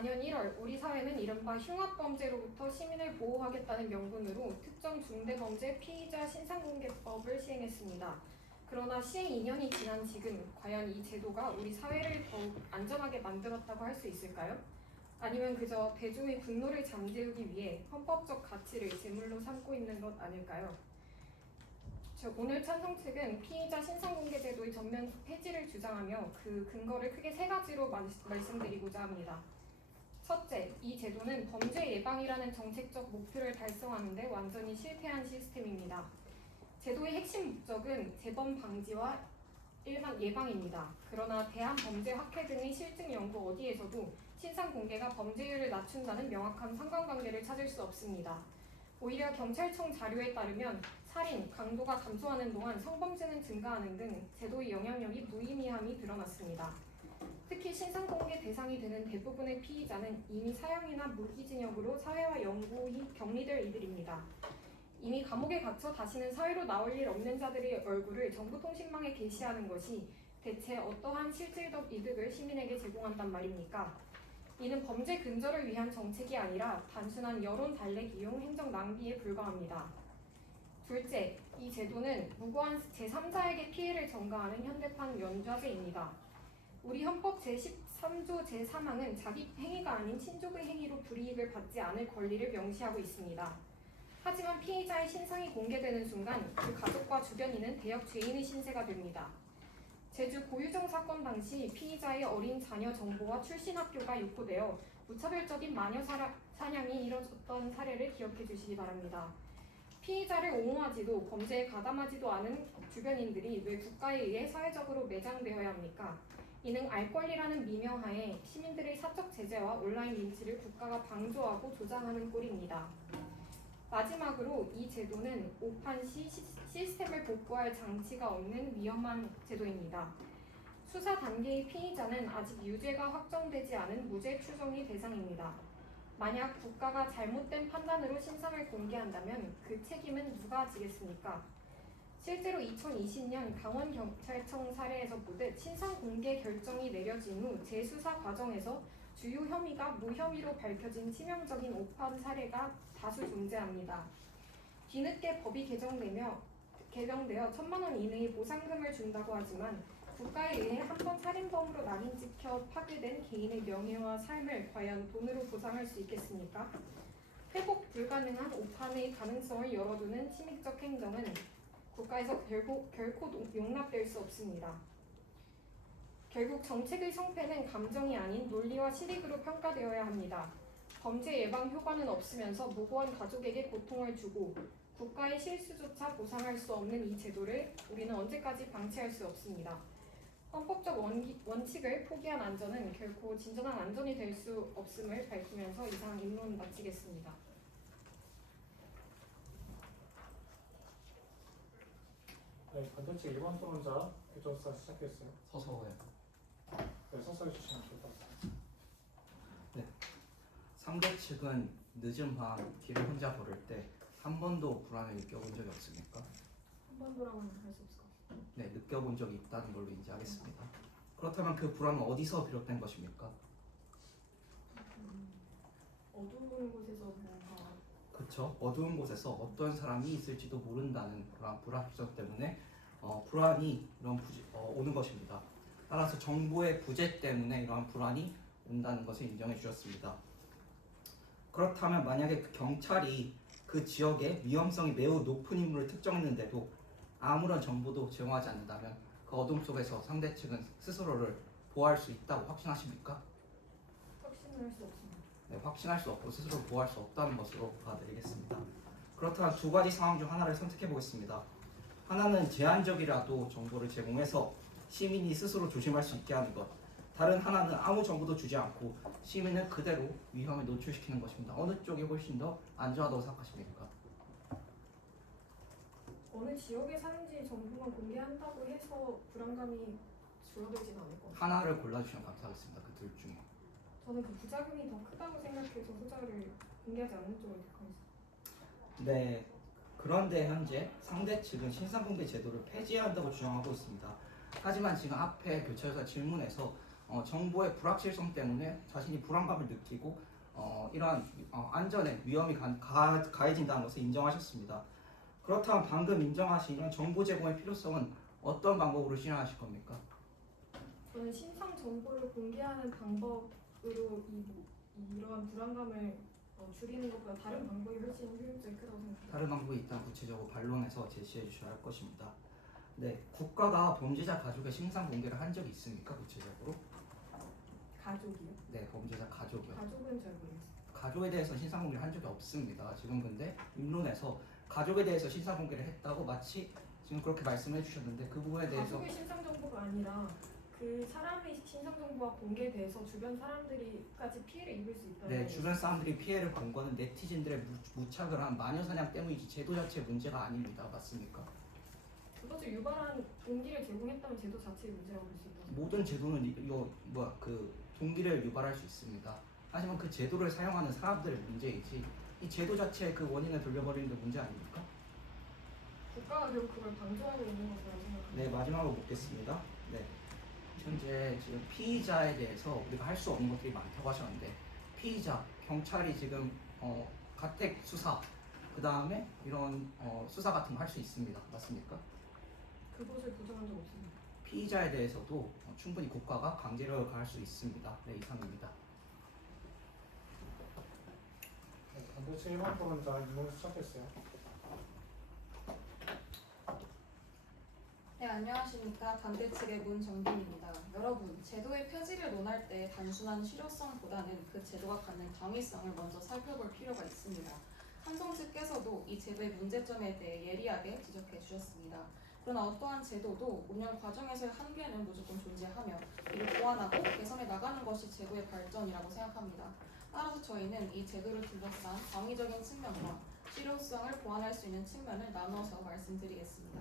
2004년 1월 우리 사회는 이른바 흉악범죄로부터 시민을 보호하겠다는 명분으로 특정 중대범죄 피의자 신상공개법을 시행했습니다. 그러나 시행 2년이 지난 지금 과연 이 제도가 우리 사회를 더욱 안전하게 만들었다고 할 수 있을까요? 아니면 그저 대중의 분노를 잠재우기 위해 헌법적 가치를 제물로 삼고 있는 것 아닐까요? 오늘 찬성 측은 피의자 신상공개 제도의 전면 폐지를 주장하며 그 근거를 크게 세 가지로 말씀드리고자 합니다. 첫째, 이 제도는 범죄 예방이라는 정책적 목표를 달성하는 데 완전히 실패한 시스템입니다. 제도의 핵심 목적은 재범 방지와 일반 예방입니다. 그러나 대한 범죄 확대 등의 실증 연구 어디에서도 신상 공개가 범죄율을 낮춘다는 명확한 상관관계를 찾을 수 없습니다. 오히려 경찰청 자료에 따르면 살인, 강도가 감소하는 동안 성범죄는 증가하는 등 제도의 영향력이 무의미함이 드러났습니다. 특히 신상 공개 대상이 되는 대부분의 피의자는 이미 사형이나 무기징역으로 사회와 영구히 격리될 이들입니다. 이미 감옥에 갇혀 다시는 사회로 나올 일 없는 자들의 얼굴을 정보통신망에 게시하는 것이 대체 어떠한 실질적 이득을 시민에게 제공한단 말입니까? 이는 범죄 근절을 위한 정책이 아니라 단순한 여론 달래기용 행정 낭비에 불과합니다. 둘째, 이 제도는 무고한 제3자에게 피해를 전가하는 현대판 연좌제입니다. 우리 헌법 제13조 제3항은 자기 행위가 아닌 친족의 행위로 불이익을 받지 않을 권리를 명시하고 있습니다. 하지만 피의자의 신상이 공개되는 순간 그 가족과 주변인은 대역 죄인의 신세가 됩니다. 제주 고유정 사건 당시 피의자의 어린 자녀 정보와 출신 학교가 유포되어 무차별적인 마녀 사냥이 이뤄졌던 사례를 기억해 주시기 바랍니다. 피의자를 옹호하지도 범죄에 가담하지도 않은 주변인들이 왜 국가에 의해 사회적으로 매장되어야 합니까? 이는 알 권리라는 미명하에 시민들의 사적 제재와 온라인 린치를 국가가 방조하고 조장하는 꼴입니다. 마지막으로 이 제도는 오판 시 시스템을 복구할 장치가 없는 위험한 제도입니다. 수사 단계의 피의자는 아직 유죄가 확정되지 않은 무죄 추정의 대상입니다. 만약 국가가 잘못된 판단으로 신상을 공개한다면 그 책임은 누가 지겠습니까? 실제로 2020년 강원경찰청 사례에서 보듯 신상 공개 결정이 내려진 후 재수사 과정에서 주요 혐의가 무혐의로 밝혀진 치명적인 오판 사례가 다수 존재합니다. 뒤늦게 법이 개정되어 1,000만 원 이내의 보상금을 준다고 하지만 국가에 의해 한 번 살인범으로 낙인 찍혀 파괴된 개인의 명예와 삶을 과연 돈으로 보상할 수 있겠습니까? 회복 불가능한 오판의 가능성을 열어두는 침입적 행정은 국가에서 결코 용납될 수 없습니다. 결국 정책의 성패는 감정이 아닌 논리와 실익으로 평가되어야 합니다. 범죄 예방 효과는 없으면서 무고한 가족에게 고통을 주고 국가의 실수조차 보상할 수 없는 이 제도를 우리는 언제까지 방치할 수 없습니다. 헌법적 원칙을 포기한 안전은 결코 진정한 안전이 될 수 없음을 밝히면서 이상 입론 마치겠습니다. 네, 반대측 1번 토론자 교정수사 시작했어요. 서서워요. 네, 서서히 주시면 좋을 것 같습니다. 네. 상대 측은 늦은 밤 길을 혼자 걸을 때 한 번도 불안을 느껴본 적이 없습니까? 한 번도라고는 할 수 없을 것 같습니다. 네, 느껴본 적이 있다는 걸로 인지하겠습니다. 그렇다면 그 불안은 어디서 비롯된 것입니까? 어두운 곳에서 뭔가 그쵸? 어두운 곳에서 어떤 사람이 있을지도 모른다는 그런 불확실성 때문에 불안이 오는 것입니다. 따라서 정보의 부재 때문에 이러한 불안이 온다는 것을 인정해 주셨습니다. 그렇다면 만약에 그 경찰이 그 지역의 위험성이 매우 높은 인물을 특정했는데도 아무런 정보도 제공하지 않는다면 그 어둠 속에서 상대 측은 스스로를 보호할 수 있다고 확신하십니까? 확신할 수 없습니다. 네, 확신할 수 없고 스스로 보호할 수 없다는 것으로 받아들이겠습니다. 그렇다면 두 가지 상황 중 하나를 선택해 보겠습니다. 하나는 제한적이라도 정보를 제공해서 시민이 스스로 조심할 수 있게 하는 것, 다른 하나는 아무 정보도 주지 않고 시민을 그대로 위험에 노출시키는 것입니다. 어느 쪽이 훨씬 더 안전하다고 생각하십니까? 어느 지역에 사는지 정보만 공개한다고 해서 불안감이 줄어들진 않을 것 같아요. 하나를 골라주시면 감사하겠습니다. 그 둘 중에. 저는 그 부작용이 더 크다고 생각해서 후자를 공개하지 않는 쪽을 택하겠습니다. 네, 그런데 현재 상대 측은 신상공개 제도를 폐지해야 한다고 주장하고 있습니다. 하지만 지금 앞에 교차로사 질문에서 정보의 불확실성 때문에 자신이 불안감을 느끼고 이러한 안전에 위험이 가해진다는 것을 인정하셨습니다. 그렇다면 방금 인정하신 이런 정보 제공의 필요성은 어떤 방법으로 실현하실 겁니까? 저는 신상 정보를 공개하는 방법으로 이러한 불안감을 줄이는 것보다 다른 방법이 훨씬 효율적이 크다고 생각합니다. 다른 방법이 있다면 구체적으로 반론해서 제시해 주셔야 할 것입니다. 네, 국가가 범죄자 가족의 신상 공개를 한 적이 있습니까? 구체적으로? 가족이요? 네, 범죄자 가족이요. 가족은 잘 모르겠어요. 가족에 대해서 신상 공개를 한 적이 없습니다. 지금 근데 입론에서 가족에 대해서 신상 공개를 했다고 마치 지금 그렇게 말씀해 주셨는데 그 부분에 대해서 가족의 신상 정보가 아니라 그 사람의 신상 정보가 공개돼서 주변 사람들이까지 피해를 입을 수 있다는 네, 거예요. 주변 사람들이 피해를 본 거는 네티즌들의 무착을 한 마녀사냥 때문이지 제도 자체의 문제가 아닙니다. 맞습니까? 그것을 유발한 동기를 제공했다면 제도 자체의 문제라고 볼 수 있다고. 모든 제도는 그 동기를 유발할 수 있습니다. 하지만 그 제도를 사용하는 사람들의 문제이지 이 제도 자체의 그 원인을 돌려버리는 게 문제 아닙니까? 국가가 결국 그걸 방조하고 있는 것이라고 생각합니다. 네, 마지막으로 묻겠습니다. 네, 현재 지금 피의자에 대해서 우리가 할 수 없는 것들이 많다고 하셨는데 피의자, 경찰이 지금 가택 수사, 그 다음에 이런 수사 같은 거 할 수 있습니다. 맞습니까? 그것을 부정한 적 없습니다. 피의자에 대해서도 충분히 국가가 강제력을 가할 수 있습니다. 네, 이상입니다. 네, 반도체 1번 토론자 이동수 시작했어요. 네, 안녕하십니까. 반대 측의 문정빈입니다. 여러분, 제도의 폐지를 논할 때 단순한 실효성보다는 그 제도가 갖는 당위성을 먼저 살펴볼 필요가 있습니다. 삼성 측께서도 이 제도의 문제점에 대해 예리하게 지적해 주셨습니다. 그러나 어떠한 제도도 운영 과정에서의 한계는 무조건 존재하며 이를 보완하고 개선해 나가는 것이 제도의 발전이라고 생각합니다. 따라서 저희는 이 제도를 둘러싼 당위적인 측면과 실효성을 보완할 수 있는 측면을 나눠서 말씀드리겠습니다.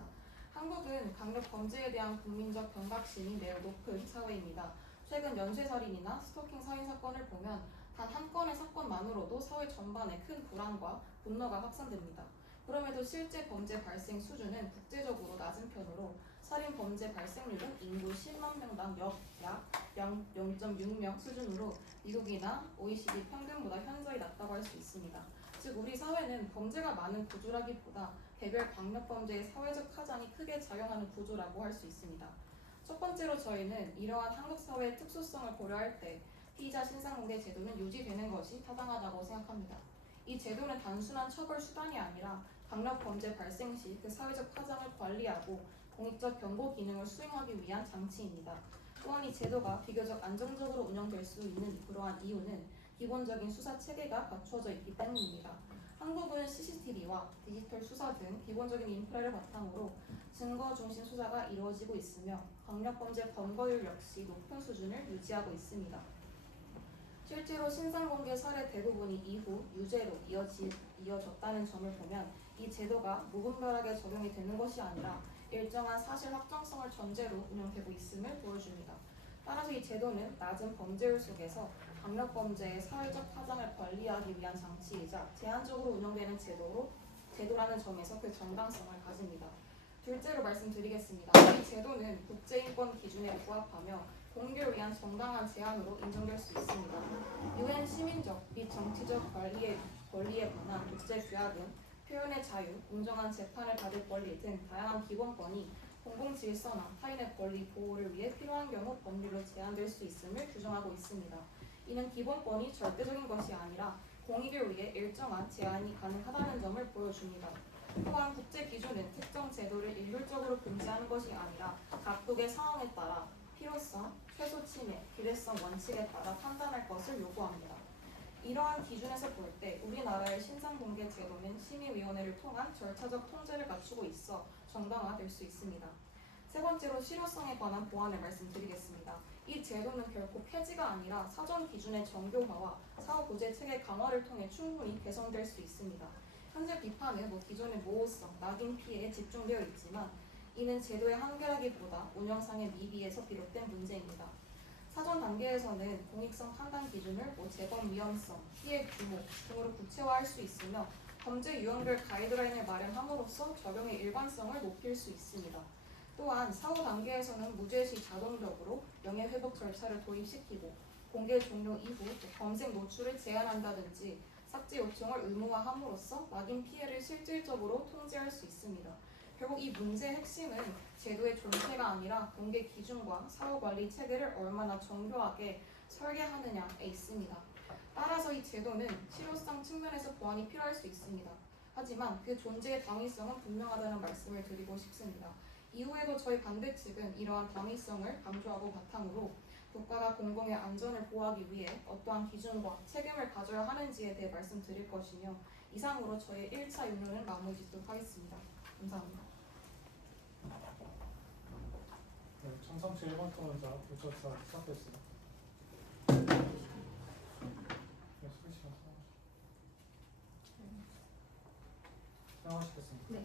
한국은 강력 범죄에 대한 국민적 경각심이 매우 높은 사회입니다. 최근 연쇄살인이나 스토킹 살인 사건을 보면 단 한 건의 사건만으로도 사회 전반에 큰 불안과 분노가 확산됩니다. 그럼에도 실제 범죄 발생 수준은 국제적으로 낮은 편으로 살인 범죄 발생률은 인구 10만 명당 약 0.6명 수준으로 미국이나 OECD 평균보다 현저히 낮다고 할 수 있습니다. 즉 우리 사회는 범죄가 많은 구조라기보다 개별 강력범죄의 사회적 파장이 크게 작용하는 구조라고 할 수 있습니다. 첫 번째로 저희는 이러한 한국 사회의 특수성을 고려할 때 피의자 신상공개 제도는 유지되는 것이 타당하다고 생각합니다. 이 제도는 단순한 처벌 수단이 아니라 강력범죄 발생 시 그 사회적 파장을 관리하고 공익적 경고 기능을 수행하기 위한 장치입니다. 또한 이 제도가 비교적 안정적으로 운영될 수 있는 그러한 이유는 기본적인 수사 체계가 갖추어져 있기 때문입니다. 한국은 CCTV와 디지털 수사 등 기본적인 인프라를 바탕으로 증거 중심 수사가 이루어지고 있으며 강력범죄 검거율 역시 높은 수준을 유지하고 있습니다. 실제로 신상공개 사례 대부분이 이후 유죄로 이어졌다는 점을 보면 이 제도가 무분별하게 적용이 되는 것이 아니라 일정한 사실 확정성을 전제로 운영되고 있음을 보여줍니다. 따라서 이 제도는 낮은 범죄율 속에서 강력범죄의 사회적 파장을 관리하기 위한 장치이자 제한적으로 운영되는 제도라는 점에서 그 정당성을 가집니다. 둘째로 말씀드리겠습니다. 이 제도는 국제인권 기준에 부합하며 공개를 위한 정당한 제한으로 인정될 수 있습니다. 유엔 시민적 및 정치적 권리에 관한 국제규약은 표현의 자유, 공정한 재판을 받을 권리 등 다양한 기본권이 공공질서나 타인의 권리 보호를 위해 필요한 경우 법률로 제한될 수 있음을 규정하고 있습니다. 이는 기본권이 절대적인 것이 아니라 공익을 위해 일정한 제한이 가능하다는 점을 보여줍니다. 또한 국제 기준은 특정 제도를 일률적으로 금지하는 것이 아니라 각국의 상황에 따라 필요성, 최소 침해, 비례성 원칙에 따라 판단할 것을 요구합니다. 이러한 기준에서 볼 때 우리나라의 신상공개 제도는 심의위원회를 통한 절차적 통제를 갖추고 있어 정당화될 수 있습니다. 세 번째로 실효성에 관한 보완을 말씀드리겠습니다. 이 제도는 결코 폐지가 아니라 사전 기준의 정교화와 사후 구제 체계 강화를 통해 충분히 개선될 수 있습니다. 현재 비판은 기존의 모호성, 낙인 피해에 집중되어 있지만 이는 제도의 한계라기보다 운영상의 미비에서 비롯된 문제입니다. 사전 단계에서는 공익성 판단 기준을 재범 위험성, 피해 규모 등으로 구체화할 수 있으며 범죄 유형별 가이드라인을 마련함으로써 적용의 일관성을 높일 수 있습니다. 또한 사후 단계에서는 무죄 시 자동적으로 명예회복 절차를 도입시키고 공개 종료 이후 검색 노출을 제한한다든지 삭제 요청을 의무화함으로써 막인 피해를 실질적으로 통제할 수 있습니다. 결국 이 문제의 핵심은 제도의 존재가 아니라 공개 기준과 사후 관리 체계를 얼마나 정교하게 설계하느냐에 있습니다. 따라서 이 제도는 실효성 측면에서 보완이 필요할 수 있습니다. 하지만 그 존재의 당위성은 분명하다는 말씀을 드리고 싶습니다. 이후에도 저희 반대 측은 이러한 당위성을 강조하고 바탕으로 국가가 공공의 안전을 보호하기 위해 어떠한 기준과 책임을 가져야 하는지에 대해 말씀드릴 것이며 이상으로 저의 1차 윤론을 마무리 짓도록 하겠습니다. 감사합니다. 네, 청성치 1번 토론자 교철사 시작됐습니다. 네, 수비 시간 사용하시겠습니다. 네.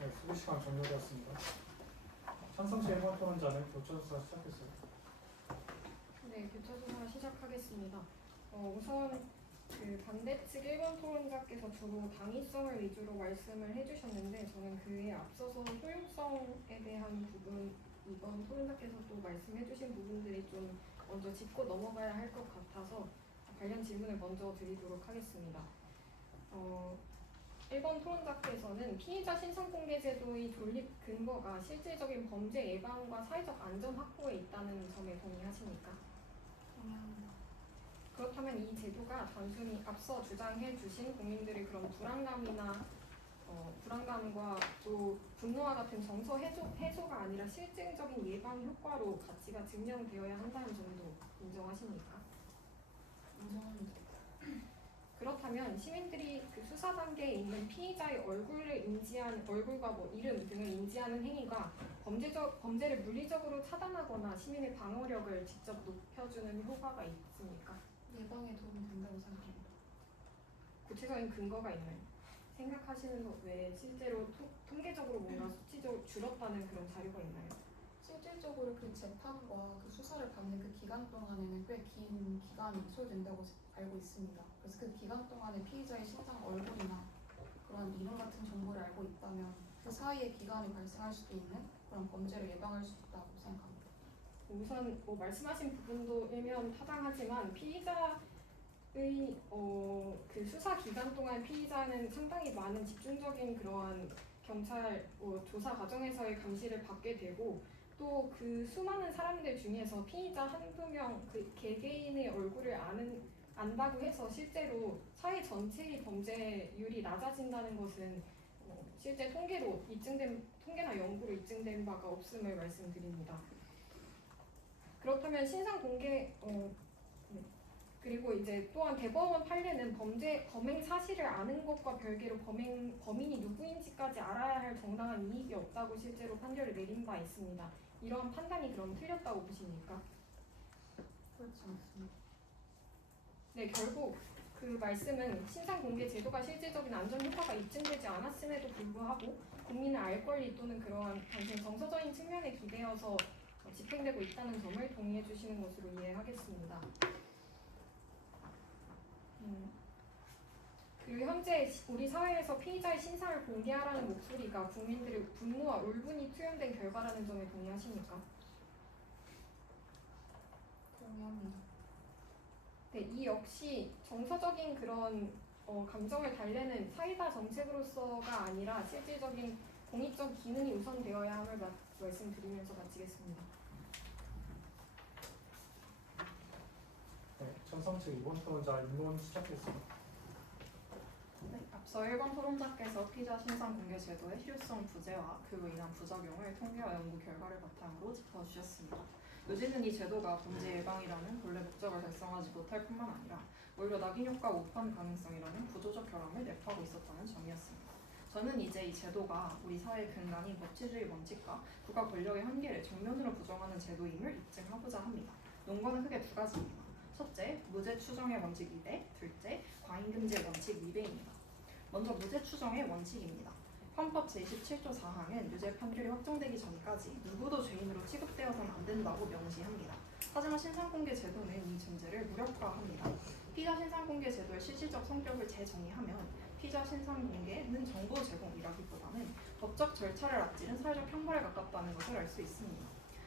네, 수비 시간 종료되었습니다. 청성치 1번 토론자는 교철사 시작했어요. 네, 교차조사 시작하겠습니다. 우선 그 반대 측 1번 토론자께서 주로 당위성을 위주로 말씀을 해주셨는데 저는 그에 앞서서 효용성에 대한 부분 2번 토론자께서 또 말씀해주신 부분들이 좀 먼저 짚고 넘어가야 할 것 같아서 관련 질문을 먼저 드리도록 하겠습니다. 1번 토론자께서는 피의자 신상공개제도의 존립 근거가 실질적인 범죄 예방과 사회적 안전 확보에 있다는 점에 동의하십니까? 그렇다면 이 제도가 단순히 앞서 주장해 주신 국민들의 그런 불안감과 또 분노와 같은 정서 해소가 아니라 실질적인 예방 효과로 가치가 증명되어야 한다는 점도 인정하십니까? 인정합니다. 그렇다면 시민들이 그 수사 단계에 있는 피의자의 얼굴과 이름 등을 인지하는 행위가 범죄를 물리적으로 차단하거나 시민의 방어력을 직접 높여주는 효과가 있습니까? 예방에 도움이 된다고 생각합니다. 구체적인 근거가 있나요? 생각하시는 것 외에 실제로 통계적으로 뭔가 수치적으로 줄었다는 그런 자료가 있나요? 실질적으로 그 재판과 그 수사를 받는 그 기간 동안에는 꽤 긴 기간이 소요된다고 알고 있습니다. 그래서 그 기간 동안에 피의자의 신상 얼굴이나 그런 이름 같은 정보를 알고 있다면 그 사이에 기간이 발생할 수도 있는 그런 범죄를 예방할 수 있다고 생각합니다. 우선 말씀하신 부분도 일면 타당하지만 피의자의 그 수사 기간 동안 피의자는 상당히 많은 집중적인 그러한 경찰 조사 과정에서의 감시를 받게 되고 또 그 수많은 사람들 중에서 피의자 한두 명 그 개개인의 얼굴을 안다고 해서 실제로 사회 전체의 범죄율이 낮아진다는 것은 실제 통계나 연구로 입증된 바가 없음을 말씀드립니다. 그렇다면 신상 공개 그리고 이제 또한 대법원 판례는 범행 사실을 아는 것과 별개로 범인이 누구인지까지 알아야 할 정당한 이익이 없다고 실제로 판결을 내린 바 있습니다. 이러한 판단이 그럼 틀렸다고 보십니까? 그렇지 않습니다. 네, 결국 그 말씀은 신상 공개 제도가 실질적인 안전 효과가 입증되지 않았음에도 불구하고 국민의 알 권리 또는 그러한 단순히 정서적인 측면에 기대어서 집행되고 있다는 점을 동의해 주시는 것으로 이해하겠습니다. 그리고 현재 우리 사회에서 피의자의 신상을 공개하라는 목소리가 국민들의 분노와 울분이 투영된 결과라는 점에 동의하십니까? 동의합니다. 네, 이 역시 정서적인 그런 감정을 달래는 사이다 정책으로서가 아니라 실질적인 공익적 기능이 우선되어야 함을 말씀드리면서 마치겠습니다. 네, 찬성측 2번 토론자 임론 시작했습니다. 네, 앞서 1번 토론자께서 피자 신상 공개 제도의 실효성 부재와 그로 인한 부작용을 통계와 연구 결과를 바탕으로 짚어주셨습니다. 요즘은 이 제도가 범죄 예방이라는 본래 목적을 달성하지 못할 뿐만 아니라 오히려 낙인 효과 오판 가능성이라는 구조적 결함을 내포하고 있었다는 점이었습니다. 저는 이제 이 제도가 우리 사회의 근간인 법치주의 원칙과 국가 권력의 한계를 정면으로 부정하는 제도임을 입증하고자 합니다. 논거는 크게 두 가지입니다. 첫째, 무죄 추정의 원칙 위배, 둘째, 과잉금지의 원칙 위배입니다. 먼저 무죄 추정의 원칙입니다. 헌법 제27조 4항은 유죄 판결이 확정되기 전까지 누구도 죄인으로 취급되어서는 안 된다고 명시합니다. 하지만 신상공개 제도는 이 전제를 무력화합니다. 피자 신상공개 제도의 실질적 성격을 재정의하면 피자 신상공개는 정보 제공이라기보다는 법적 절차를 앞지른 사회적 형벌에 가깝다는 것을 알 수 있습니다.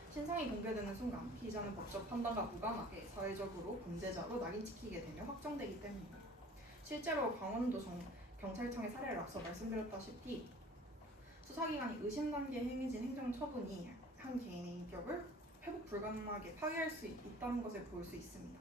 신상이 공개되는 순간 피의자는 법적 판단과 무관하게 사회적으로 범죄자로 낙인찍히게 되며 확정되기 때문입니다. 실제로 강원도 경찰청의 사례를 앞서 말씀드렸다시피 수사기관이 의심 단계에 행해진 행정처분이 한 개인의 인격을 회복 불가능하게 파괴할 수 있다는 것을 볼 수 있습니다.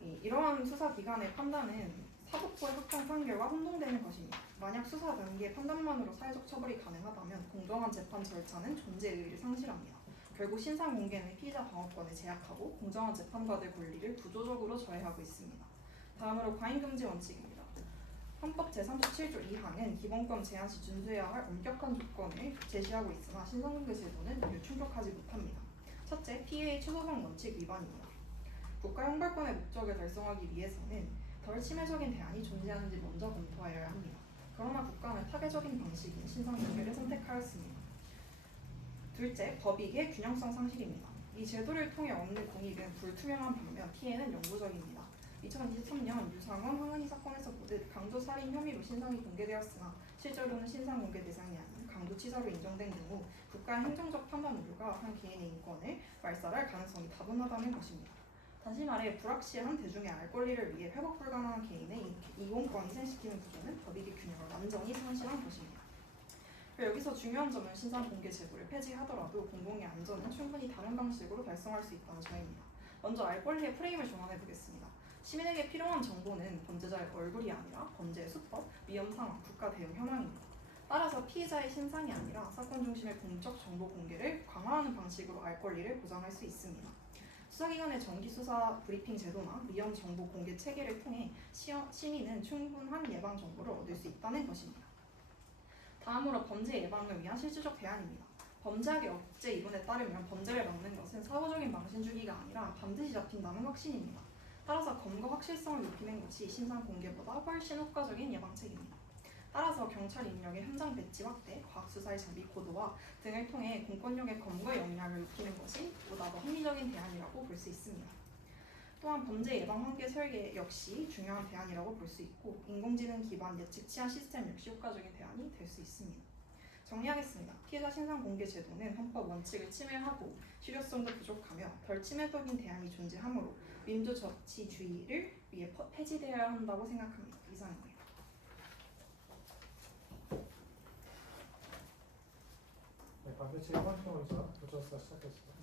이러한 수사기관의 판단은 사법부의 확정 판결과 혼동되는 것입니다. 만약 수사 단계 판단만으로 사회적 처벌이 가능하다면 공정한 재판 절차는 존재 의의를 상실합니다. 결국 신상 공개는 피의자 방어권을 제약하고 공정한 재판받을 권리를 구조적으로 저해하고 있습니다. 다음으로 과잉금지 원칙입니다. 헌법 제37조 2항은 기본권 제한 시 준수해야 할 엄격한 조건을 제시하고 있으나 신상공개 제도는 이를 충족하지 못합니다. 첫째, 피해의 최소성 원칙 위반입니다. 국가 형벌권의 목적을 달성하기 위해서는 덜 침해적인 대안이 존재하는지 먼저 검토하여야 합니다. 그러나 국가는 타개적인 방식인 신상공개를 선택하였습니다. 둘째, 법익의 균형성 상실입니다. 이 제도를 통해 얻는 공익은 불투명한 반면 피해는 영구적입니다. 2023년 유상원 황은희 사건에서 보듯 강도살인 혐의로 신상이 공개되었으나 실제로는 신상 공개 대상이 아닌 강도치사로 인정된 경우 국가의 행정적 판단 오류가 한 개인의 인권을 말살할 가능성이 다분하다는 것입니다. 다시 말해 불확실한 대중의 알 권리를 위해 회복 불가능한 개인의 이공권을 희생시키는 구조는 법익의 균형을 완전히 상실한 것입니다. 여기서 중요한 점은 신상 공개 제도를 폐지하더라도 공공의 안전은 충분히 다른 방식으로 달성할 수 있다는 점입니다. 먼저 알 권리의 프레임을 전환해 보겠습니다. 시민에게 필요한 정보는 범죄자의 얼굴이 아니라 범죄의 수법, 위험 상황, 국가 대응 현황입니다. 따라서 피해자의 신상이 아니라 사건 중심의 공적 정보 공개를 강화하는 방식으로 알 권리를 보장할 수 있습니다. 수사기관의 정기수사 브리핑 제도나 위험 정보 공개 체계를 통해 시민은 충분한 예방 정보를 얻을 수 있다는 것입니다. 다음으로 범죄 예방을 위한 실질적 대안입니다. 범죄학의 억제 이론에 따르면 범죄를 막는 것은 사고적인 망신 주기가 아니라 반드시 잡힌다는 확신입니다. 따라서 검거 확실성을 높이는 것이 신상 공개보다 훨씬 효과적인 예방책입니다. 따라서 경찰 인력의 현장 배치 확대, 과학수사의 장비 고도화 등을 통해 공권력의 검거 역량을 높이는 것이 보다 더 합리적인 대안이라고 볼 수 있습니다. 또한 범죄 예방 환경 설계 역시 중요한 대안이라고 볼 수 있고 인공지능 기반 예측 치안 시스템 역시 효과적인 대안이 될 수 있습니다. 정리하겠습니다. 피해자 신상 공개 제도는 헌법 원칙을 침해하고 실효성도 부족하며 덜 침해적인 대안이 존재하므로 민주정치주의를 위해 폐지되어야 한다고 생각합니다. 이상입니다. 네, 반대체 1번 토론자 교차수사 시작했습니다.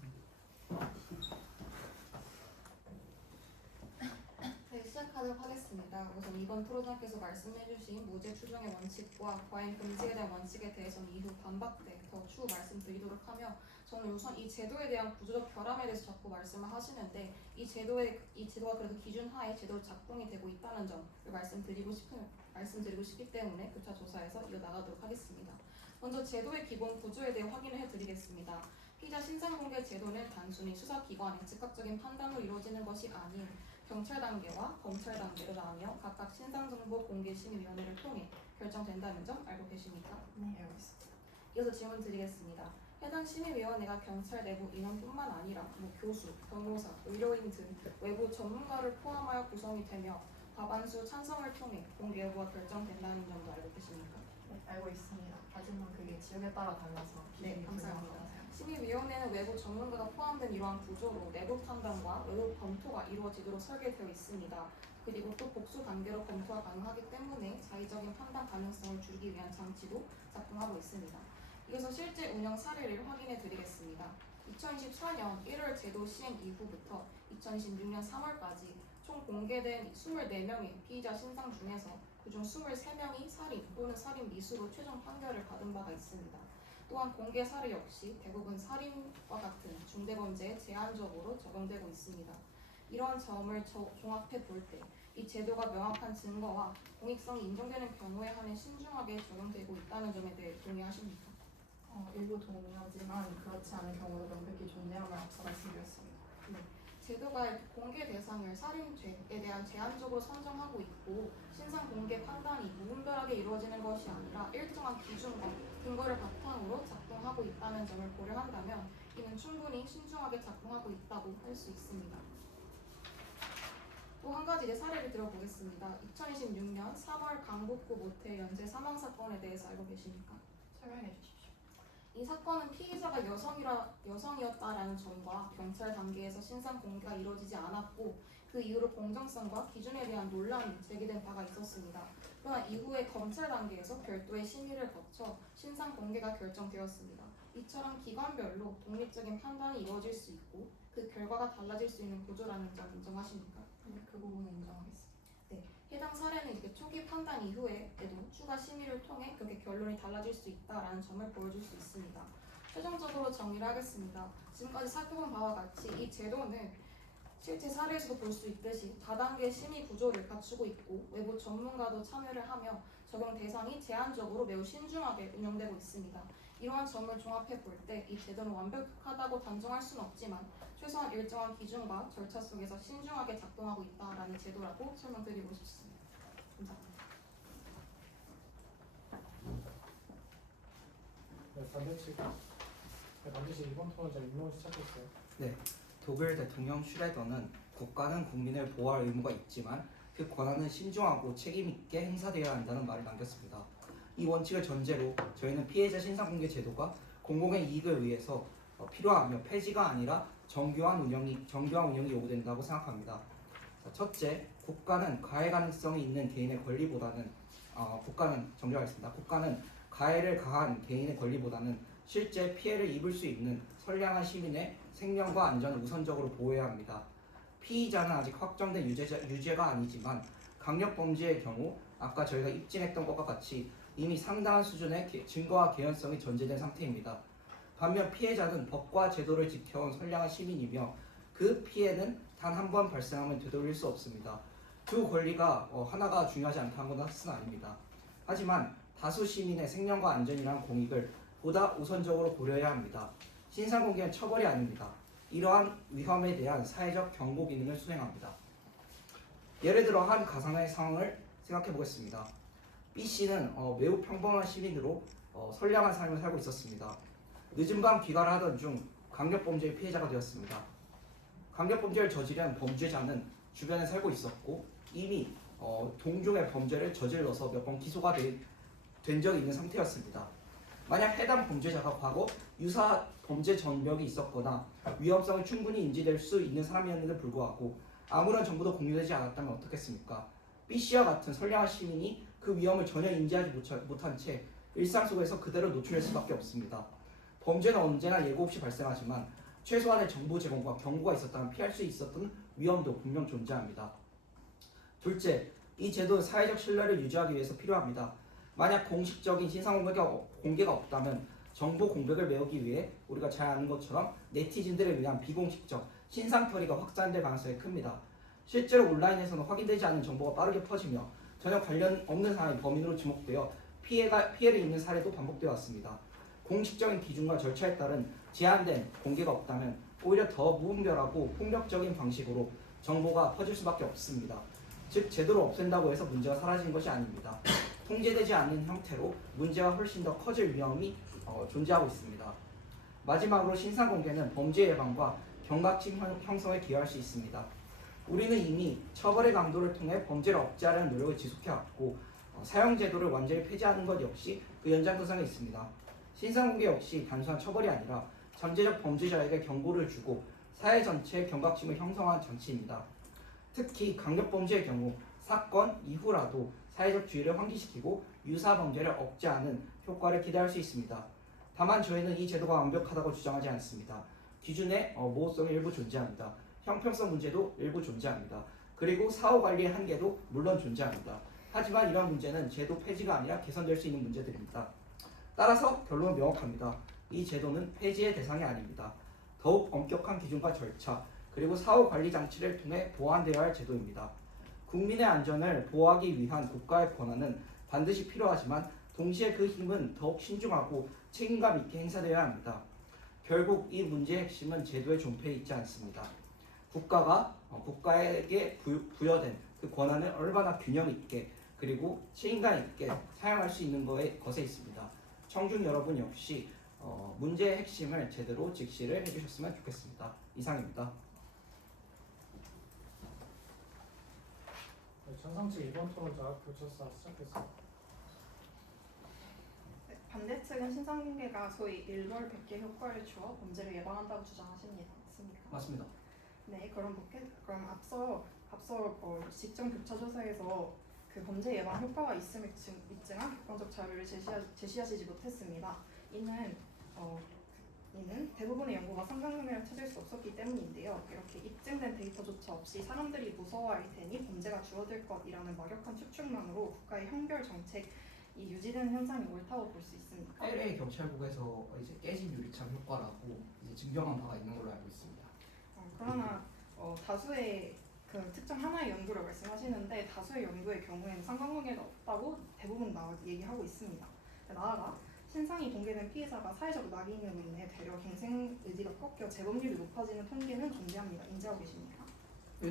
네, 시작하도록 하겠습니다. 우선 2번 토론자께서 말씀해주신 무죄 추정의 원칙과 과잉 금지에 대한 원칙에 대해서는 이후 반박돼 더 추후 말씀드리도록 하며 저는 우선 이 제도에 대한 구조적 결함에 대해서 자꾸 말씀을 하시는데 이 제도가 그래도 기준하에 제대로 작동이 되고 있다는 점을 말씀드리고 싶기 때문에 교차 조사에서 이어나가도록 하겠습니다. 먼저 제도의 기본 구조에 대해 확인을 해드리겠습니다. 피의자 신상공개 제도는 단순히 수사기관의 즉각적인 판단으로 이루어지는 것이 아닌 경찰 단계와 검찰 단계로 나뉘어 각각 신상정보 공개심의위원회를 통해 결정된다는 점 알고 계십니까? 네, 알고 있습니다. 이어서 질문 드리겠습니다. 해당 심의위원회가 경찰 내부 인원뿐만 아니라 교수, 변호사, 의료인 등 외부 전문가를 포함하여 구성이 되며 과반수 찬성을 통해 공개 여부가 결정된다는 점도 알고 계십니까? 네, 알고 있습니다. 하지만 그게 지역에 따라 달라서 네, 기준이 감사합니다. 불명확하다고 생각합니다. 심의위원회는 외부 전문가가 포함된 이러한 구조로 내부 판단과 외부 검토가 이루어지도록 설계되어 있습니다. 그리고 또 복수 단계로 검토가 가능하기 때문에 자의적인 판단 가능성을 줄이기 위한 장치도 작동하고 있습니다. 이어서 실제 운영 사례를 확인해 드리겠습니다. 2024년 1월 제도 시행 이후부터 2026년 3월까지 총 공개된 24명의 피의자 신상 중에서 그중 23명이 살인 또는 살인 미수로 최종 판결을 받은 바가 있습니다. 또한 공개 사례 역시 대부분 살인과 같은 중대범죄에 제한적으로 적용되고 있습니다. 이러한 점을 종합해 볼 때 이 제도가 명확한 증거와 공익성이 인정되는 경우에 한해 신중하게 적용되고 있다는 점에 대해 동의하십니까? 일부 동의하지만 그렇지 않은 경우도 명백히 존재함을 앞서 말씀드렸습니다. 제도가 공개 대상을 살인죄에 대한 제한적으로 선정하고 있고 신상 공개 판단이 무분별하게 이루어지는 것이 아니라 일정한 기준과 근거를 바탕으로 작동하고 있다는 점을 고려한다면 이는 충분히 신중하게 작동하고 있다고 할 수 있습니다. 또 한 가지 사례를 들어보겠습니다. 2026년 3월 강북구 모텔 연쇄 사망 사건에 대해서 알고 계십니까? 설명해 주십시오. 이 사건은 피의자가 여성이었다라는 점과 경찰 단계에서 신상 공개가 이루어지지 않았고 그 이후로 공정성과 기준에 대한 논란이 제기된 바가 있었습니다. 또한 이후에 검찰 단계에서 별도의 심의를 거쳐 신상 공개가 결정되었습니다. 이처럼 기관별로 독립적인 판단이 이루어질 수 있고 그 결과가 달라질 수 있는 구조라는 점 인정하십니까? 그 부분은 인정하겠습니다. 해당 사례는 초기 판단 이후에도 추가 심의를 통해 그렇게 결론이 달라질 수 있다라는 점을 보여줄 수 있습니다. 최종적으로 정리를 하겠습니다. 지금까지 살펴본 바와 같이 이 제도는 실제 사례에서도 볼 수 있듯이 다단계 심의 구조를 갖추고 있고 외부 전문가도 참여를 하며 적용 대상이 제한적으로 매우 신중하게 운영되고 있습니다. 이러한 점을 종합해 볼 때 이 제도는 완벽하다고 단정할 수는 없지만 최소한 일정한 기준과 절차 속에서 신중하게 작동하고 있다라는 제도라고 설명드리고 싶습니다. 감사합니다. 네, 반드시 이번 토론자 임명을 시작했어요. 독일 대통령 슈레더는 국가는 국민을 보호할 의무가 있지만 그 권한은 신중하고 책임있게 행사되어야 한다는 말을 남겼습니다. 이 원칙을 전제로 저희는 피해자 신상공개 제도가 공공의 이익을 위해서 필요하며 폐지가 아니라 정교한 운영이 요구된다고 생각합니다. 첫째, 국가는 가해 가능성이 있는 개인의 권리보다는 국가는 가해를 가한 개인의 권리보다는 실제 피해를 입을 수 있는 선량한 시민의 생명과 안전을 우선적으로 보호해야 합니다. 피의자는 아직 확정된 유죄가 아니지만 강력범죄의 경우 아까 저희가 입증했던 것과 같이 이미 상당한 수준의 증거와 개연성이 전제된 상태입니다. 반면 피해자는 법과 제도를 지켜온 선량한 시민이며 그 피해는 단 한 번 발생하면 되돌릴 수 없습니다. 두 권리가 하나가 중요하지 않다는 것은 아닙니다. 하지만 다수 시민의 생명과 안전이라는 공익을 보다 우선적으로 고려해야 합니다. 신상공개는 처벌이 아닙니다. 이러한 위험에 대한 사회적 경고 기능을 수행합니다. 예를 들어 한 가상의 상황을 생각해 보겠습니다. B씨는 매우 평범한 시민으로 선량한 삶을 살고 있었습니다. 늦은 밤 귀가를 하던 중 강력범죄의 피해자가 되었습니다. 강력범죄를 저지른 범죄자는 주변에 살고 있었고 이미 동종의 범죄를 저질러서 몇 번 기소가 된 적이 있는 상태였습니다. 만약 해당 범죄자가 과거 유사 범죄 전력이 있었거나 위험성이 충분히 인지될 수 있는 사람이었는데 불구하고 아무런 정보도 공유되지 않았다면 어떻겠습니까? B씨와 같은 선량한 시민이 그 위험을 전혀 인지하지 못한 채 일상 속에서 그대로 노출될 수밖에 없습니다. 범죄는 언제나 예고 없이 발생하지만 최소한의 정보 제공과 경고가 있었다면 피할 수 있었던 위험도 분명 존재합니다. 둘째, 이 제도는 사회적 신뢰를 유지하기 위해서 필요합니다. 만약 공식적인 신상 공개가 없다면 정보 공백을 메우기 위해 우리가 잘 아는 것처럼 네티즌들을 위한 비공식적 신상 처리가 확산될 가능성이 큽니다. 실제로 온라인에서는 확인되지 않은 정보가 빠르게 퍼지며 전혀 관련 없는 사람이 범인으로 지목되어 피해를 입는 사례도 반복되어 왔습니다. 공식적인 기준과 절차에 따른 제한된 공개가 없다면 오히려 더 무분별하고 폭력적인 방식으로 정보가 퍼질 수밖에 없습니다. 즉 제도를 없앤다고 해서 문제가 사라지는 것이 아닙니다. 통제되지 않는 형태로 문제가 훨씬 더 커질 위험이 존재하고 있습니다. 마지막으로 신상공개는 범죄 예방과 경각심 형성에 기여할 수 있습니다. 우리는 이미 처벌의 강도를 통해 범죄를 억제하려는 노력을 지속해왔고 사형제도를 완전히 폐지하는 것 역시 그 연장선상에 있습니다. 신상공개 역시 단순한 처벌이 아니라 잠재적 범죄자에게 경고를 주고 사회 전체의 경각심을 형성하는 장치입니다. 특히 강력범죄의 경우 사건 이후라도 사회적 주의를 환기시키고 유사 범죄를 억제하는 효과를 기대할 수 있습니다. 다만 저희는 이 제도가 완벽하다고 주장하지 않습니다. 기준의 모호성이 일부 존재합니다. 형평성 문제도 일부 존재합니다. 그리고 사후 관리의 한계도 물론 존재합니다. 하지만 이러한 문제는 제도 폐지가 아니라 개선될 수 있는 문제들입니다. 따라서 결론은 명확합니다. 이 제도는 폐지의 대상이 아닙니다. 더욱 엄격한 기준과 절차, 그리고 사후 관리 장치를 통해 보완되어야 할 제도입니다. 국민의 안전을 보호하기 위한 국가의 권한은 반드시 필요하지만 동시에 그 힘은 더욱 신중하고 책임감 있게 행사되어야 합니다. 결국 이 문제의 핵심은 제도의 존폐에 있지 않습니다. 국가가 국가에게 부여된 그 권한을 얼마나 균형 있게 그리고 책임감 있게 사용할 수 있는 것에 있습니다. 청중 여러분 역시 문제의 핵심을 제대로 직시를 해주셨으면 좋겠습니다. 이상입니다. 네, 천상치 2번 토론자 교차사 시작했습니다. 네, 반대측은 신상공개가 소위 일벌 백계 효과를 주어 범죄를 예방한다고 주장하십니다. 맞습니까? 맞습니다. 네, 그럼 앞서 직전 교차 조사에서 그 범죄 예방 효과가 있음을 입증한 객관적 자료를 제시하시지 못했습니다. 이는 대부분의 연구가 상상력을 찾을 수 없었기 때문인데요. 이렇게 입증된 데이터조차 없이 사람들이 무서워할 테니 범죄가 줄어들 것이라는 막역한 추측만으로 국가의 형벌 정책이 유지되는 현상이 옳다고 볼 수 있습니다. LA 경찰국에서 이제 깨진 유리창 효과라고 이제 증명한 바가 있는 걸로 알고 있습니다. 그러나 다수의 그 특정 하나의 연구를 말씀하시는데 다수의 연구의 경우에는 상관관계가 없다고 대부분 얘기하고 있습니다. 나아가 신상이 공개된 피해자가 사회적 낙인으로 인해 되려 갱생 의지가 꺾여 재범률이 높아지는 통계는 존재합니다. 인지하고 계십니까?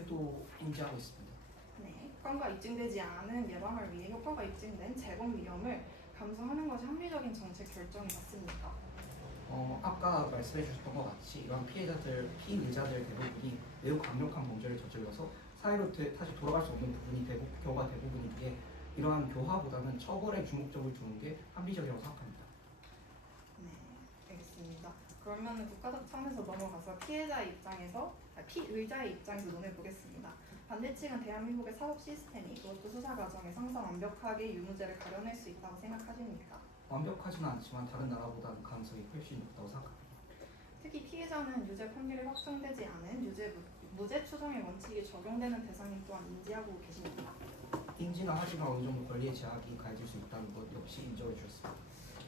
또 인지하고 있습니다. 네, 효과가 입증되지 않은 예방을 위해 효과가 입증된 재범 위험을 감수하는 것이 합리적인 정책 결정이 맞습니까? 아까 말씀해 주셨던 것 같이 이런 피의자들 대부분이 매우 강력한 범죄를 저질러서 사회로 다시 돌아갈 수 없는 부분이 경우가 대부분인데 이러한 교화보다는 처벌에 주목적을 두는 게 합리적이라고 생각합니다. 네, 알겠습니다. 그러면 국가적 차원에서 넘어가서 피의자의 입장에서 논해보겠습니다. 반대측은 대한민국의 사법 시스템이 그것도 수사 과정에서 항상 완벽하게 유무죄를 가려낼 수 있다고 생각하십니까? 완벽하지는 않지만 다른 나라보다는 가능성이 훨씬 높다고 생각합니다. 특히 피해자는 유죄 판결이 확정되지 않은 무죄 추정의 원칙이 적용되는 대상인 또한 인지하고 계십니까? 인지는 하지만 어느 정도 권리의 제약이 가해질 수 있다는 것 역시 인정해 주셨습니다.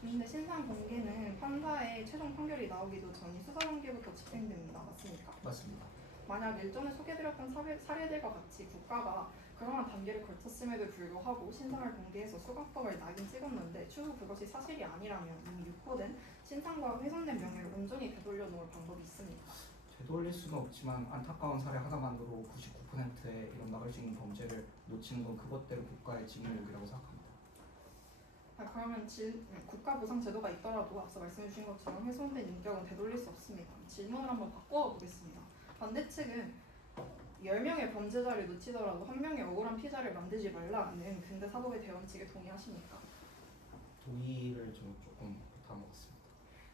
근데 신상 공개는 판사의 최종 판결이 나오기도 전이 수사 단계부터 집행됩니다. 맞습니까? 맞습니다. 만약 일전에 소개드렸던 사례들과 같이 국가가 그러한 단계를 거쳤음에도 불구하고 신상을 공개해서 수강법을 낙인 찍었는데 추후 그것이 사실이 아니라면 이미 유포된 신상과 훼손된 명예를 온전히 되돌려 놓을 방법이 있습니까? 되돌릴 수는 없지만 안타까운 사례 하나만으로 99%의 이런 막을 수 있는 범죄를 놓치는 건 그것대로 국가의 직무이라고 생각합니다. 그러면 국가 보상 제도가 있더라도 앞서 말씀해 주신 것처럼 훼손된 인격은 되돌릴 수 없습니다. 질문을 한번 바꿔 보겠습니다. 반대측은 10명의 범죄자를 놓치더라도 한 명의 억울한 피해자를 만들지 말라는 근대 사법의 대원칙에 동의하십니까? 동의를 좀 조금 못한 것 같습니다.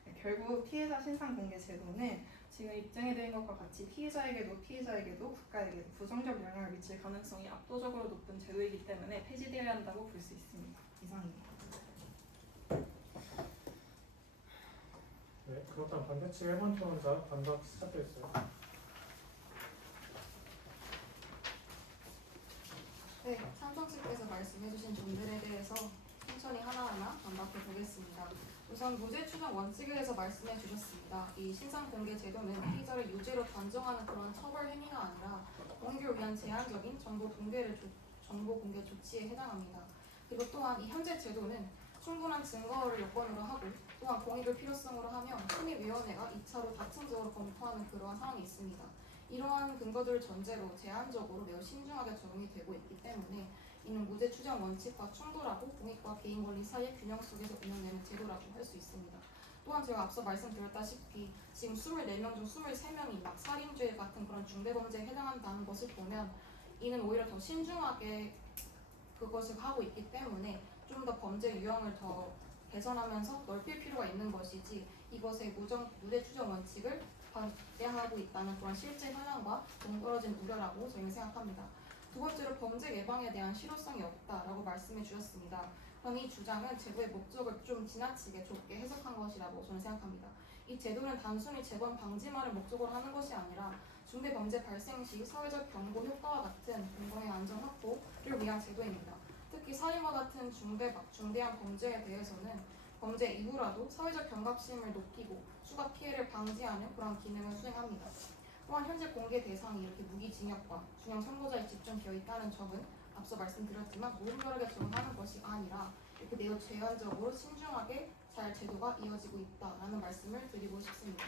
네, 결국 피해자 신상 공개 제도는 지금 입증해드린 것과 같이 피해자에게도 국가에게도 부정적 영향을 미칠 가능성이 압도적으로 높은 제도이기 때문에 폐지되어야 한다고 볼 수 있습니다. 이상입니다. 네, 그렇다면 반대측 1번 토론자 반박 시작됐어요. 네, 찬성측께서 말씀해주신 점들에 대해서 천천히 하나하나 반박해 보겠습니다. 우선 무죄 추정 원칙에 대해서 말씀해 주셨습니다. 이 신상 공개 제도는 피의자를 유죄로 단정하는 그런 처벌 행위가 아니라 공익을 위한 제한적인 정보 공개 조치에 해당합니다. 그리고 또한 이 현재 제도는 충분한 증거를 요건으로 하고 또한 공익을 필요성으로 하며 심의위원회가 2차로 다층적으로 검토하는 그러한 상황이 있습니다. 이러한 근거들을 전제로 제한적으로 매우 신중하게 적용이 되고 있기 때문에 이는 무죄 추정 원칙과 충돌하고 공익과 개인 권리 사이의 균형 속에서 운영되는 제도라고 할 수 있습니다. 또한 제가 앞서 말씀드렸다시피 지금 24명 중 23명이 막 살인죄 같은 그런 중대범죄에 해당한다는 것을 보면 이는 오히려 더 신중하게 그것을 하고 있기 때문에 좀 더 범죄 유형을 더 개선하면서 넓힐 필요가 있는 것이지 이것의 무죄 추정 원칙을 반대하고 있다면 또한 실제 현황과 동떨어진 우려라고 저희는 생각합니다. 두 번째로 범죄 예방에 대한 실효성이 없다라고 말씀해 주셨습니다. 그럼 이 주장은 제도의 목적을 좀 지나치게 좁게 해석한 것이라고 저는 생각합니다. 이 제도는 단순히 재범 방지만을 목적으로 하는 것이 아니라 중대 범죄 발생 시 사회적 경고 효과와 같은 공공의 안전 확보를 위한 제도입니다. 특히 살인과 같은 중대한 범죄에 대해서는 범죄 이후라도 사회적 경각심을 높이고 추가 피해를 방지하는 그런 기능을 수행합니다. 또한 현재 공개 대상이 이렇게 무기징역과 중형 선고자에 집중되어 있다는 점은 앞서 말씀드렸지만 무분별하게 적용하는 것이 아니라 이렇게 매우 제한적으로 신중하게 잘 제도가 이어지고 있다라는 말씀을 드리고 싶습니다.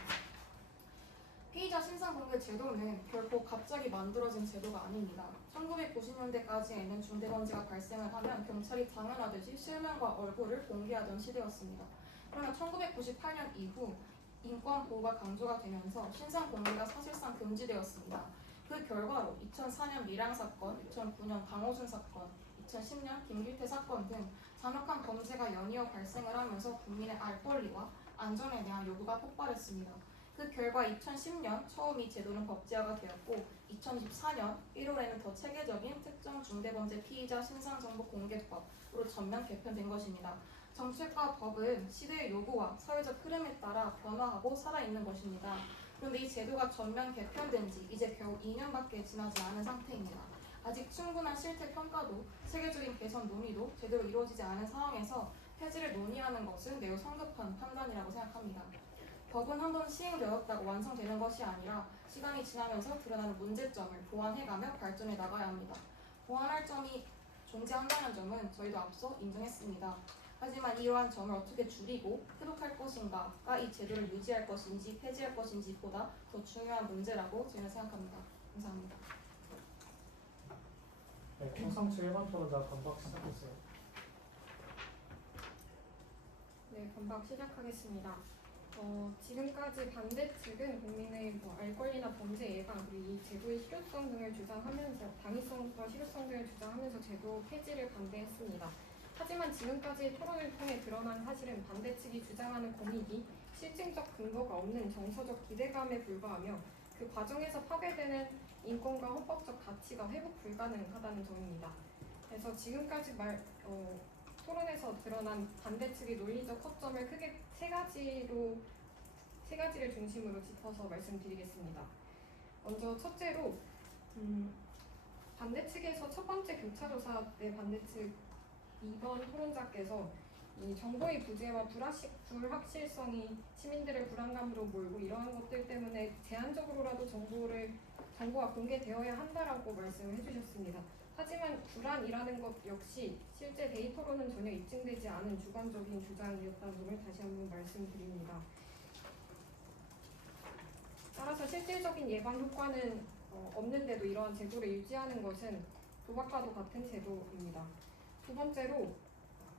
피의자 신상공개 제도는 결코 갑자기 만들어진 제도가 아닙니다. 1990년대까지에는 중대범죄가 발생을 하면 경찰이 당연하듯이 실명과 얼굴을 공개하던 시대였습니다. 그러나 1998년 이후 인권 보호가 강조가 되면서 신상 공개가 사실상 금지되었습니다. 그 결과로 2004년 밀양 사건, 2009년 강호순 사건, 2010년 김길태 사건 등 잔혹한 범죄가 연이어 발생을 하면서 국민의 알 권리와 안전에 대한 요구가 폭발했습니다. 그 결과 2010년 처음 이 제도는 법제화가 되었고 2014년 1월에는 더 체계적인 특정 중대범죄 피의자 신상정보 공개법으로 전면 개편된 것입니다. 정책과 법은 시대의 요구와 사회적 흐름에 따라 변화하고 살아있는 것입니다. 그런데 이 제도가 전면 개편된 지 이제 겨우 2년밖에 지나지 않은 상태입니다. 아직 충분한 실태 평가도 세계적인 개선 논의도 제대로 이루어지지 않은 상황에서 폐지를 논의하는 것은 매우 성급한 판단이라고 생각합니다. 법은 한번 시행되었다고 완성되는 것이 아니라 시간이 지나면서 드러나는 문제점을 보완해가며 발전해 나가야 합니다. 보완할 점이 존재한다는 점은 저희도 앞서 인정했습니다. 하지만 이러한 점을 어떻게 줄이고 회복할 것인가가 이 제도를 유지할 것인지 폐지할 것인지 보다 더 중요한 문제라고 저희는 생각합니다. 감사합니다. 네, 평상시 1번 토론자 건박 시작했어요. 네, 반박 시작하겠습니다. 지금까지 반대 측은 국민의 알 권리나 범죄 예방 그리고 이 제도의 실효성 등을 주장하면서 당위성과 실효성 등을 주장하면서 제도 폐지를 반대했습니다. 하지만 지금까지 토론을 통해 드러난 사실은 반대 측이 주장하는 공익이 실증적 근거가 없는 정서적 기대감에 불과하며 그 과정에서 파괴되는 인권과 헌법적 가치가 회복 불가능하다는 점입니다. 그래서 지금까지 토론에서 드러난 반대 측의 논리적 허점을 크게 세 가지를 중심으로 짚어서 말씀드리겠습니다. 먼저 첫째로 반대 측에서 첫 번째 교차조사 때 반대 측 2번 토론자께서 이 정보의 부재와 불확실성이 시민들을 불안감으로 몰고 이러한 것들 때문에 제한적으로라도 정보가 공개되어야 한다라고 말씀을 해주셨습니다. 하지만 불안이라는 것 역시 실제 데이터로는 전혀 입증되지 않은 주관적인 주장이었다는 점을 다시 한번 말씀드립니다. 따라서 실질적인 예방 효과는 없는데도 이러한 제도를 유지하는 것은 도박과도 같은 제도입니다. 두 번째로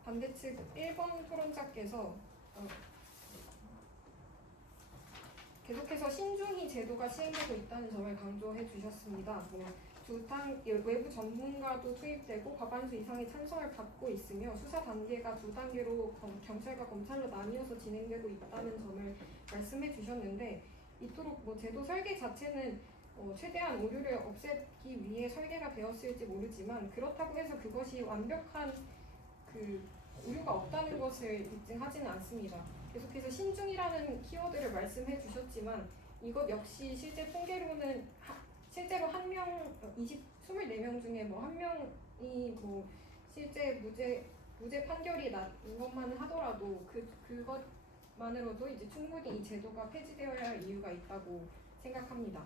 반대측 1번 토론자께서 계속해서 신중히 제도가 시행되고 있다는 점을 강조해 주셨습니다. 외부 전문가도 투입되고 과반수 이상의 찬성을 받고 있으며 수사 단계가 두 단계로 경찰과 검찰로 나뉘어서 진행되고 있다는 점을 말씀해 주셨는데 이토록 제도 설계 자체는 최대한 오류를 없애기 위해 설계가 되었을지 모르지만 그렇다고 해서 그것이 완벽한 오류가 없다는 것을 입증하지는 않습니다. 계속해서 신중이라는 키워드를 말씀해 주셨지만 이것 역시 실제 통계로는 실제로 24명 중에 한 명이 실제 무죄 판결이 난 것만 하더라도 그것만으로도 이제 충분히 이 제도가 폐지되어야 할 이유가 있다고 생각합니다.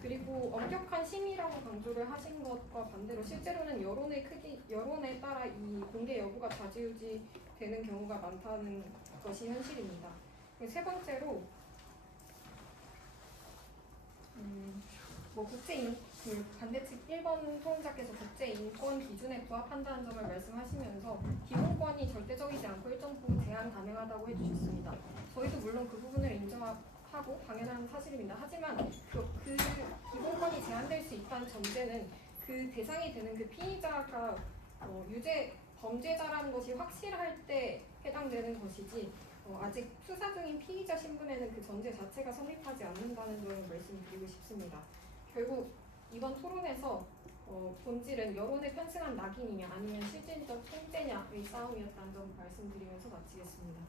그리고 엄격한 심의라고 강조를 하신 것과 반대로 실제로는 여론에 따라 이 공개 여부가 좌지우지 되는 경우가 많다는 것이 현실입니다. 세 번째로 반대측 1번 토론자께서 국제인권 기준에 부합한다는 점을 말씀하시면서 기본권이 절대적이지 않고 일정 부분 제한 가능하다고 해주셨습니다. 저희도 물론 그 부분을 인정하고 당연한 사실입니다. 하지만 그 기본권이 제한될 수 있다는 전제는 그 대상이 되는 그 피의자가 범죄자라는 것이 확실할 때 해당되는 것이지 아직 수사 중인 피의자 신분에는 그 전제 자체가 성립하지 않는다는 점을 말씀드리고 싶습니다. 결국 이번 토론에서 본질은 여론에 편승한 낙인이냐 아니면 실질적 통제냐의 싸움이었다는 점 말씀드리면서 마치겠습니다.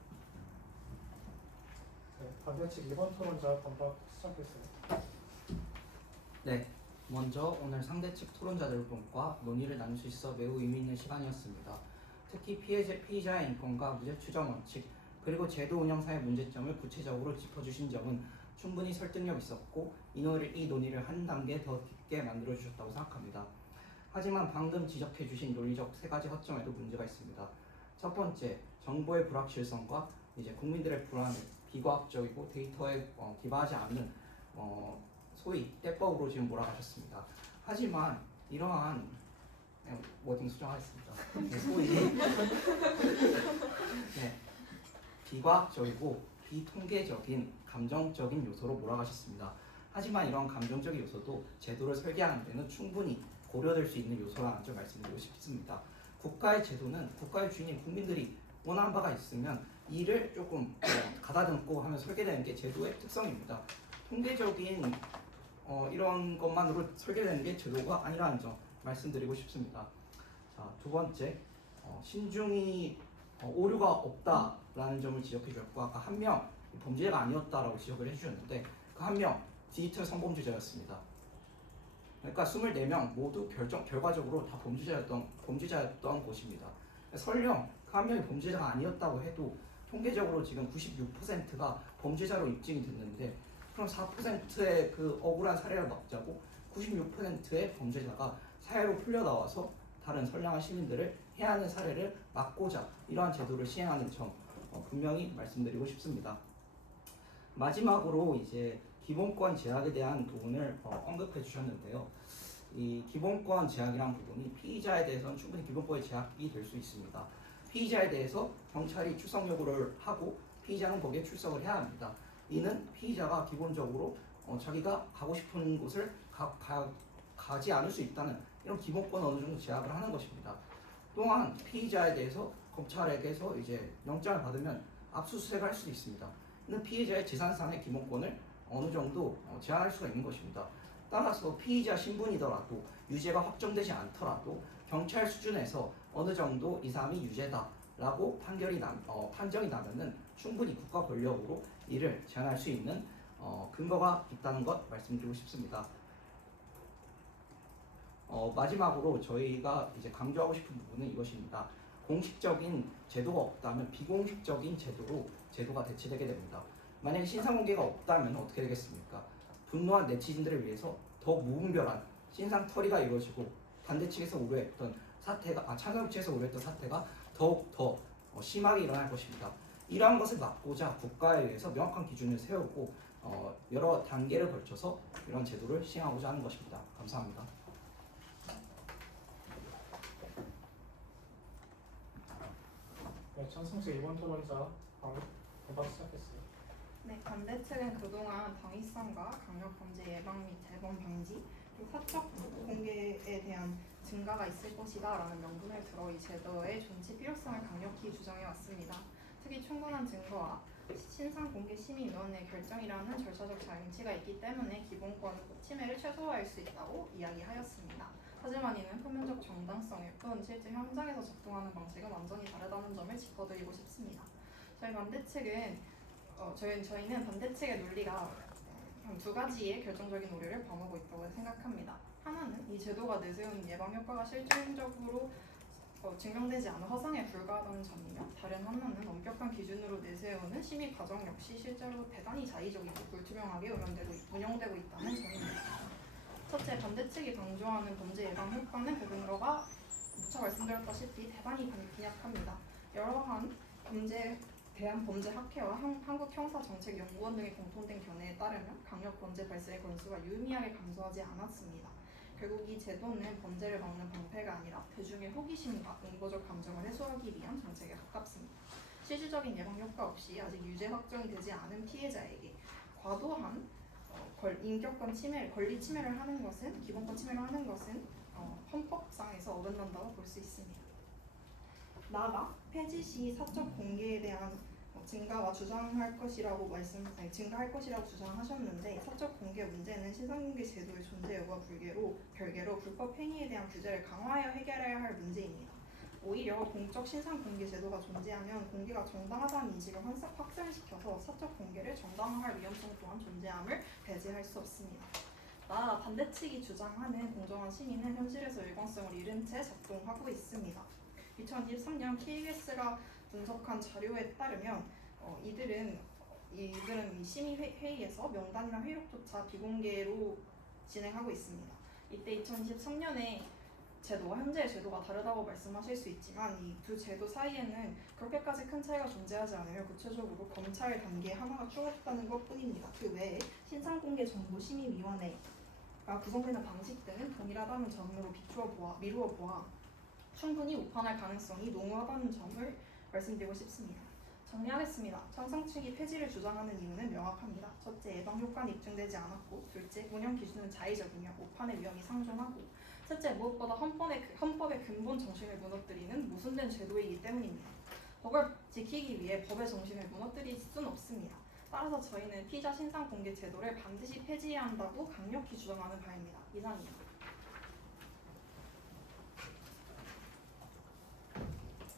네, 반대측 2번 토론자 반박 시작했어요. 네, 먼저 오늘 상대 측 토론자들과 논의를 나눌 수 있어 매우 의미 있는 시간이었습니다. 특히 피의자의 인권과 무죄 추정 원칙 그리고 제도 운영상의 문제점을 구체적으로 짚어주신 점은 충분히 설득력 있었고 이 논의를 한 단계 더 깊게 만들어 주셨다고 생각합니다. 하지만 방금 지적해 주신 논리적 세 가지 허점에도 문제가 있습니다. 첫 번째, 정보의 불확실성과 이제 국민들의 불안을 비과학적이고 데이터에 기반하지 않는 소위 떼법으로 지금 몰아가셨습니다. 하지만 이러한 워딩 수정하겠습니다. 네, 소위 네, 비과학적이고 비통계적인 감정적인 요소로 몰아가셨습니다. 하지만 이런 감정적인 요소도 제도를 설계하는 데는 충분히 고려될 수 있는 요소라는 점 말씀드리고 싶습니다. 국가의 제도는 국가의 주인인 국민들이 원하는 바가 있으면 이를 조금 가다듬고 하면 설계되는 게 제도의 특성입니다. 통계적인 이런 것만으로 설계되는 게 제도가 아니라는 점 말씀드리고 싶습니다. 자, 두 번째, 신중히 오류가 없다라는 점을 지적해 주셨고 아까 한 명 범죄자가 아니었다라고 지적을 해주셨는데 그 한 명 디지털 성범죄자였습니다. 그러니까 24명 모두 결과적으로 다 범죄자였던 것입니다. 설령 그 한 명이 범죄자가 아니었다고 해도 통계적으로 지금 96%가 범죄자로 입증이 됐는데 그럼 4%의 그 억울한 사례를 막자고 96%의 범죄자가 사회로 풀려나와서 다른 선량한 시민들을 해하는 사례를 막고자 이러한 제도를 시행하는 점 분명히 말씀드리고 싶습니다. 마지막으로 이제 기본권 제약에 대한 부분을 언급해 주셨는데요. 이 기본권 제약이란 부분이 피의자에 대해서는 충분히 기본권의 제약이 될 수 있습니다. 피의자에 대해서 경찰이 출석 요구를 하고 피의자는 거기에 출석을 해야 합니다. 이는 피의자가 기본적으로 자기가 가고 싶은 곳을 가지 않을 수 있다는 이런 기본권을 어느 정도 제약을 하는 것입니다. 또한 피의자에 대해서 검찰에게서 이제 영장을 받으면 압수수색을 할 수도 있습니다. 이는 피의자의 재산상의 기본권을 어느 정도 제한할 수가 있는 것입니다. 따라서 피의자 신분이더라도 유죄가 확정되지 않더라도 경찰 수준에서 어느 정도 이 사람이 유죄다라고 판정이 나면은 충분히 국가 권력으로 이를 제한할 수 있는 근거가 있다는 것 말씀드리고 싶습니다. 마지막으로 저희가 이제 강조하고 싶은 부분은 이것입니다. 공식적인 제도가 없다면 비공식적인 제도로 제도가 대체되게 됩니다. 만약에 신상공개가 없다면 어떻게 되겠습니까? 분노한 네티즌들을 위해서 더 무분별한 신상털이가 이루어지고 반대 측에서 우려했던 사태가 찬성 측에서 우려했던 사태가 더욱 더 심하게 일어날 것입니다. 이러한 것을 막고자 국가에 의해서 명확한 기준을 세우고 여러 단계를 걸쳐서 이런 제도를 시행하고자 하는 것입니다. 감사합니다. 네, 찬성측 2번 토론자 반박 시작했어요. 네, 반대 측은 그동안 당위성과 강력범죄 예방 및 재범 방지 그리고 사적 공개에 대한 증가가 있을 것이다 라는 명분을 들어 이 제도의 존치 필요성을 강력히 주장해 왔습니다. 특히 충분한 증거와 신상공개심의위원회 결정이라는 절차적 장치가 있기 때문에 기본권 침해를 최소화할 수 있다고 이야기하였습니다. 하지만 이는 표면적 정당성일 뿐 실제 현장에서 작동하는 방식은 완전히 다르다는 점을 짚어드리고 싶습니다. 저희는 반대 측의 논리가 한 두 가지의 결정적인 오류를 범하고 있다고 생각합니다. 하나는 이 제도가 내세운 예방 효과가 실질적으로 증명되지 않아 허상에 불과하다는 점이며 다른 하나는 엄격한 기준으로 내세우는 심의 과정 역시 실제로 대단히 자의적이고 불투명하게 운영되고 있다는 점입니다. 첫째, 반대 측이 강조하는 범죄 예방 효과는 그 근거가 무차 말씀드렸다시피 대단히 빈약합니다. 여러한 대한범죄학회와 한국형사정책연구원 등의 공통된 견해에 따르면 강력범죄 발생의 건수가 유의미하게 감소하지 않았습니다. 결국 이 제도는 범죄를 막는 방패가 아니라 대중의 호기심과 응보적 감정을 해소하기 위한 정책에 가깝습니다. 실질적인 예방 효과 없이 아직 유죄 확정이 되지 않은 피해자에게 과도한 인격권 침해, 권리 침해를 하는 것은 기본권 침해를 하는 것은 헌법상에서 어긋난다고 볼 수 있습니다. 나아가 폐지 시 사적 공개에 대한 증가할 것이라고 주장하셨는데 사적 공개 문제는 신상공개 제도의 존재 여부와 별개로 불법 행위에 대한 규제를 강화하여 해결해야 할 문제입니다. 오히려 공적 신상 공개 제도가 존재하면 공개가 정당하다는 인식을 확산시켜서 사적 공개를 정당화할 위험성 또한 존재함을 배제할 수 없습니다. 나 반대측이 주장하는 공정한 심의는 현실에서 일관성을 잃은 채 작동하고 있습니다. 2023년 KBS가 분석한 자료에 따르면 이들은 이 심의 회의에서 명단이나 회의록조차 비공개로 진행하고 있습니다. 이때 2023년에 제도와 현재의 제도가 다르다고 말씀하실 수 있지만 이 두 제도 사이에는 그렇게까지 큰 차이가 존재하지 않으며 구체적으로 검찰 단계 하나가 추가됐다는 것뿐입니다. 그 외에 신상공개정보심의위원회가 구성되는 방식 등은 동일하다는 점으로 미루어 보아 충분히 오판할 가능성이 농후하다는 점을 말씀드리고 싶습니다. 정리하겠습니다. 찬성 측이 폐지를 주장하는 이유는 명확합니다. 첫째, 예방 효과는 입증되지 않았고, 둘째, 운영 기준은 자의적이며 오판의 위험이 상존하고, 셋째, 무엇보다 헌법의 근본 정신을 무너뜨리는 모순된 제도이기 때문입니다. 법을 지키기 위해 법의 정신을 무너뜨릴 수는 없습니다. 따라서 저희는 피의자 신상 공개 제도를 반드시 폐지해야 한다고 강력히 주장하는 바입니다. 이상입니다.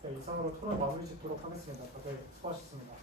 네, 이상으로 토론 마무리 짓도록 하겠습니다. 다들 수고하셨습니다.